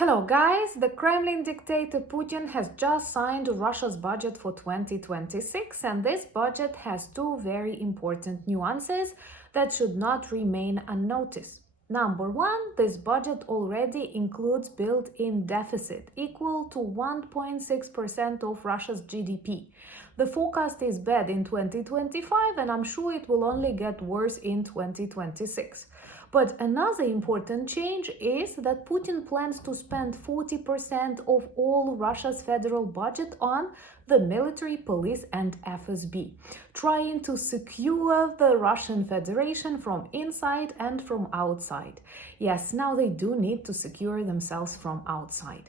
Hello guys, the Kremlin dictator Putin has just signed Russia's budget for 2026, and this budget has two very important nuances that should not remain unnoticed. Number one, this budget already includes built-in deficit equal to 1.6% of Russia's GDP. The forecast is bad in 2025, and I'm sure it will only get worse in 2026. But another important change is that Putin plans to spend 40% of all Russia's federal budget on the military, police, and FSB, trying to secure the Russian Federation from inside and from outside. Yes, now they do need to secure themselves from outside.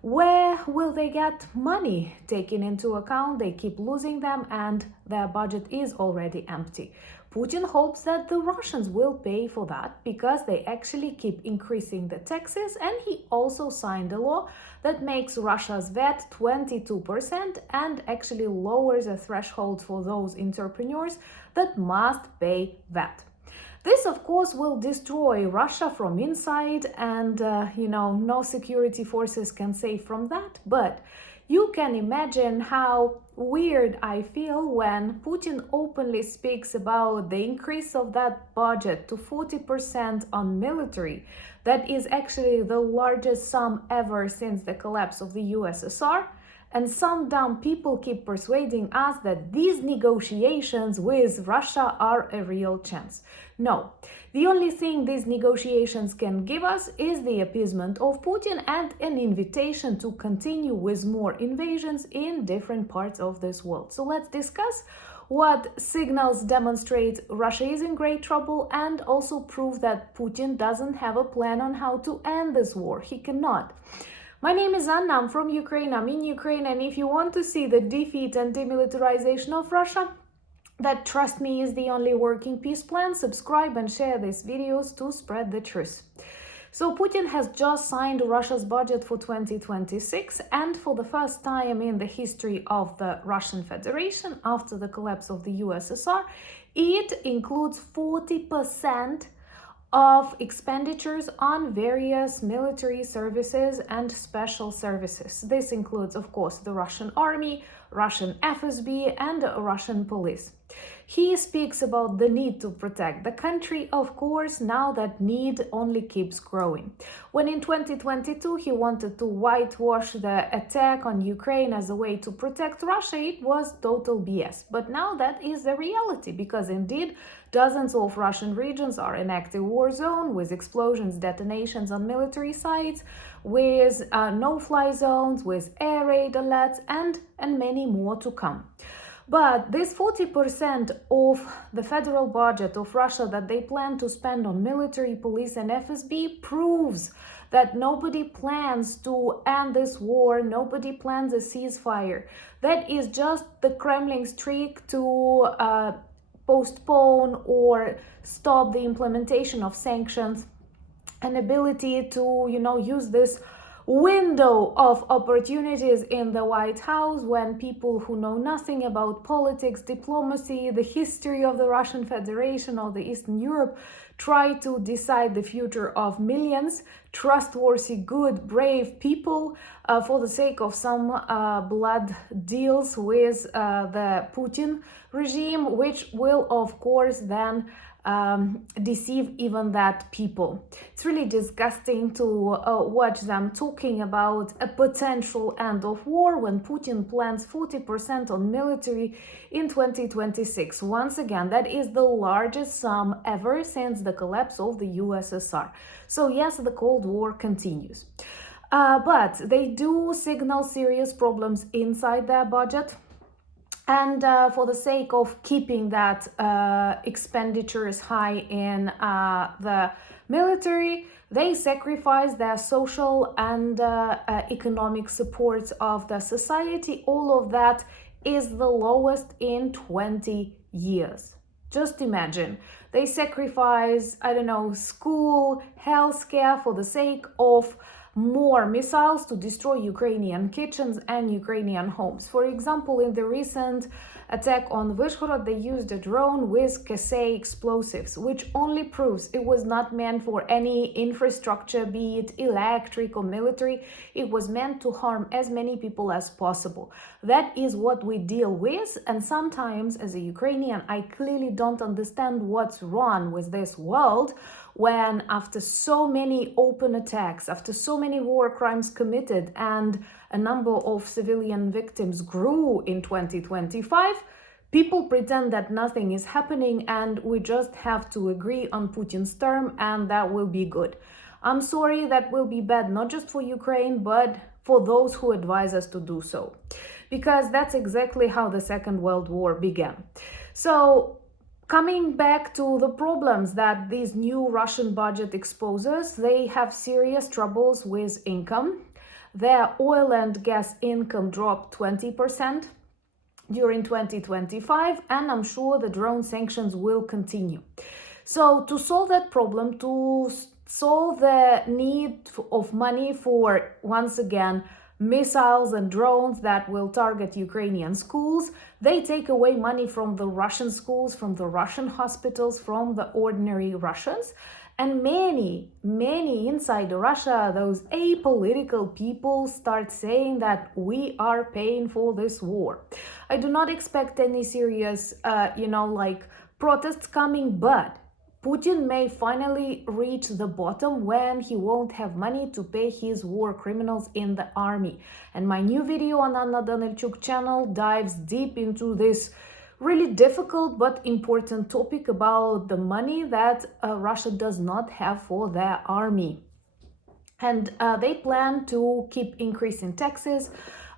Where will they get money? Taking into account they keep losing them and their budget is already empty. Putin hopes that the Russians will pay for that because they actually keep increasing the taxes, and he also signed a law that makes Russia's VAT 22% and actually lowers the threshold for those entrepreneurs that must pay VAT. This, of course, will destroy Russia from inside, and no security forces can save from that. But you can imagine how weird I feel when Putin openly speaks about the increase of that budget to 40% on military. That is actually the largest sum ever since the collapse of the USSR. And some dumb people keep persuading us that these negotiations with Russia are a real chance. No, the only thing these negotiations can give us is the appeasement of Putin and an invitation to continue with more invasions in different parts of this world. So let's discuss what signals demonstrate Russia is in great trouble and also prove that Putin doesn't have a plan on how to end this war. He cannot. My name is Anna, I'm from Ukraine, I'm in Ukraine, and if you want to see the defeat and demilitarization of Russia, that, trust me, is the only working peace plan, subscribe and share these videos to spread the truth. So Putin has just signed Russia's budget for 2026, and for the first time in the history of the Russian Federation, after the collapse of the USSR, it includes 40% of expenditures on various military services and special services. This includes, of course, the Russian army, Russian FSB, and Russian police. He speaks about the need to protect the country. Of course, now that need only keeps growing. When in 2022 he wanted to whitewash the attack on Ukraine as a way to protect Russia, it was total BS. But now that is the reality, because indeed dozens of Russian regions are in active war zone with explosions, detonations on military sites, with no-fly zones, with air raid alerts, and many more to come. But this 40% of the federal budget of Russia that they plan to spend on military, police, and FSB proves that nobody plans to end this war, nobody plans a ceasefire. That is just the Kremlin's trick to postpone or stop the implementation of sanctions, an ability to, use this window of opportunities in the White House when people who know nothing about politics, diplomacy, the history of the Russian Federation or the Eastern Europe try to decide the future of millions, trustworthy, good, brave people for the sake of some blood deals with the Putin regime, which will, of course, then deceive even that people. It's really disgusting to watch them talking about a potential end of war when Putin plans 40% on military in 2026. Once again, that is the largest sum ever since the collapse of the USSR. So yes, the Cold War continues. But they do signal serious problems inside their budget. And for the sake of keeping that expenditures high in the military, they sacrifice their social and economic supports of the society. All of that is the lowest in 20 years. Just imagine, they sacrifice, school, healthcare for the sake of more missiles to destroy Ukrainian kitchens and Ukrainian homes. For example, in the recent attack on Vyshhorod, they used a drone with Kasey explosives, which only proves it was not meant for any infrastructure, be it electric or military. It was meant to harm as many people as possible. That is what we deal with, and sometimes as a Ukrainian, I clearly don't understand what's wrong with this world when after so many open attacks, after so many war crimes committed and a number of civilian victims grew in 2025, people pretend that nothing is happening and we just have to agree on Putin's term and that will be good. I'm sorry, that will be bad not just for Ukraine, but for those who advise us to do so. Because that's exactly how the Second World War began. So, coming back to the problems that this new Russian budget exposes, they have serious troubles with income. Their oil and gas income dropped 20% during 2025, and I'm sure the drone sanctions will continue. So to solve that problem, to solve the need of money for, once again, missiles and drones that will target Ukrainian schools, they take away money from the Russian schools, from the Russian hospitals, from the ordinary Russians. And many inside Russia, those apolitical people, start saying that we are paying for this war. I do not expect any serious, protests coming, but Putin may finally reach the bottom when he won't have money to pay his war criminals in the army. And my new video on Anna Danilchuk channel dives deep into this really difficult but important topic about the money that Russia does not have for their army. And they plan to keep increasing taxes.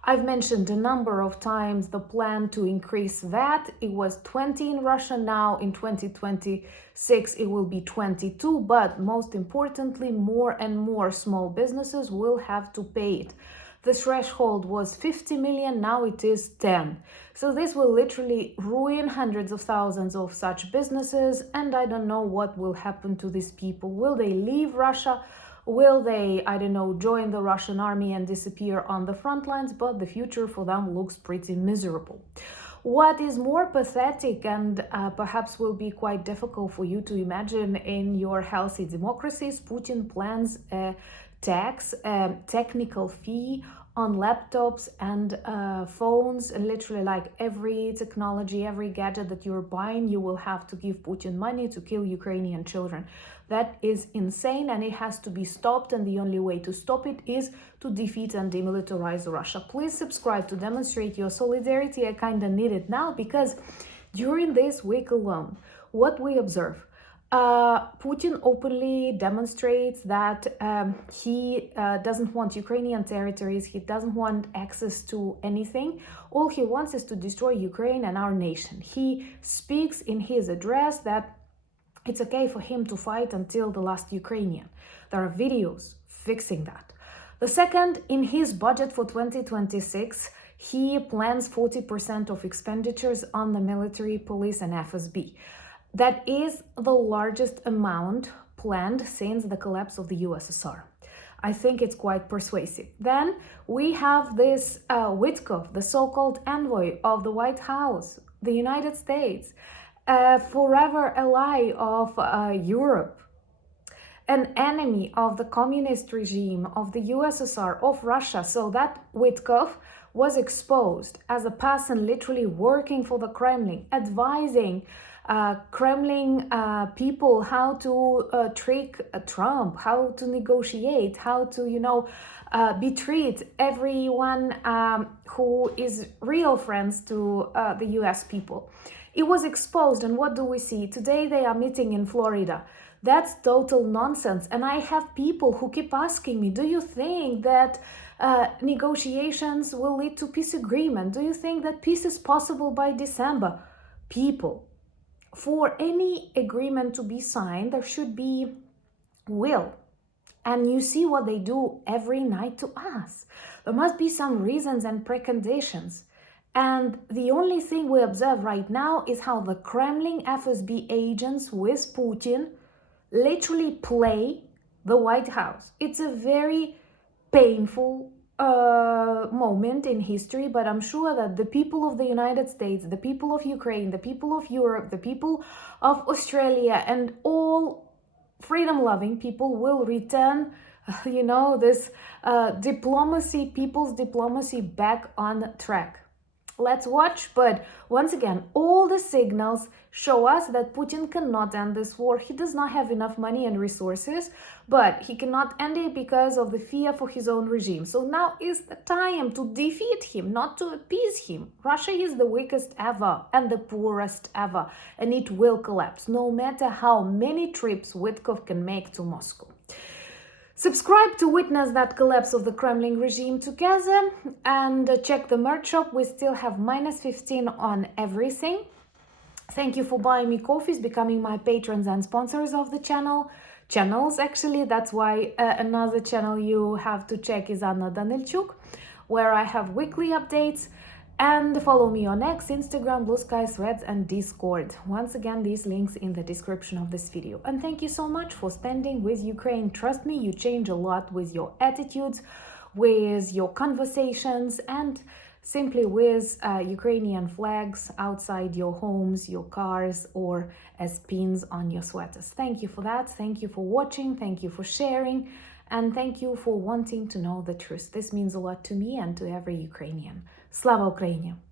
I've mentioned a number of times the plan to increase VAT. It was 20 in Russia, now in 2026 it will be 22, but most importantly, more and more small businesses will have to pay it. The threshold was 50 million, now it is 10. So this will literally ruin hundreds of thousands of such businesses, and I don't know what will happen to these people. Will they leave Russia? Will they, join the Russian army and disappear on the front lines? But the future for them looks pretty miserable. What is more pathetic and perhaps will be quite difficult for you to imagine in your healthy democracies, Putin plans a tax, a technical fee on laptops and phones, and literally like every technology, every gadget that you're buying, you will have to give Putin money to kill Ukrainian children. That is insane, and it has to be stopped, and the only way to stop it is to defeat and demilitarize Russia. Please subscribe to demonstrate your solidarity. I kind of need it now, because during this week alone, what we observe, Putin openly demonstrates that he doesn't want Ukrainian territories, he doesn't want access to anything. All he wants is to destroy Ukraine and our nation. He speaks in his address that it's okay for him to fight until the last Ukrainian. There are videos fixing that. The second, in his budget for 2026, he plans 40% of expenditures on the military, police and FSB. That is the largest amount planned since the collapse of the USSR. I think it's quite persuasive. Then we have this Witkoff, the so-called envoy of the White House, the United States, a forever ally of Europe, an enemy of the communist regime, of the USSR, of Russia. So that Witkoff was exposed as a person literally working for the Kremlin, advising Kremlin people how to trick Trump, how to negotiate, how to, betray everyone who is real friends to the US people. It was exposed, and what do we see? Today they are meeting in Florida. That's total nonsense. And I have people who keep asking me, do you think that negotiations will lead to peace agreement? Do you think that peace is possible by December? People, for any agreement to be signed, there should be will. And you see what they do every night to us. There must be some reasons and preconditions. And the only thing we observe right now is how the Kremlin FSB agents with Putin literally play the White House. It's a very painful moment in history, but I'm sure that the people of the United States, the people of Ukraine, the people of Europe, the people of Australia, and all freedom-loving people will return, this diplomacy, people's diplomacy back on track. Let's watch, but once again, all the signals show us that Putin cannot end this war. He does not have enough money and resources, but he cannot end it because of the fear for his own regime. So now is the time to defeat him, not to appease him. Russia is the weakest ever and the poorest ever, and it will collapse, no matter how many trips Wittkov can make to Moscow. Subscribe to witness that collapse of the Kremlin regime together, and check the merch shop. We still have -15 on everything. Thank you for buying me coffees, becoming my patrons and sponsors of the channels actually. That's why another channel you have to check is Anna Danilchuk, where I have weekly updates. And follow me on X, Instagram, Blue Sky, Threads, and Discord. Once again, these links in the description of this video. And thank you so much for standing with Ukraine. Trust me, you change a lot with your attitudes, with your conversations, and simply with Ukrainian flags outside your homes, your cars, or as pins on your sweaters. Thank you for that. Thank you for watching. Thank you for sharing. And thank you for wanting to know the truth. This means a lot to me and to every Ukrainian. Slava Ukraini!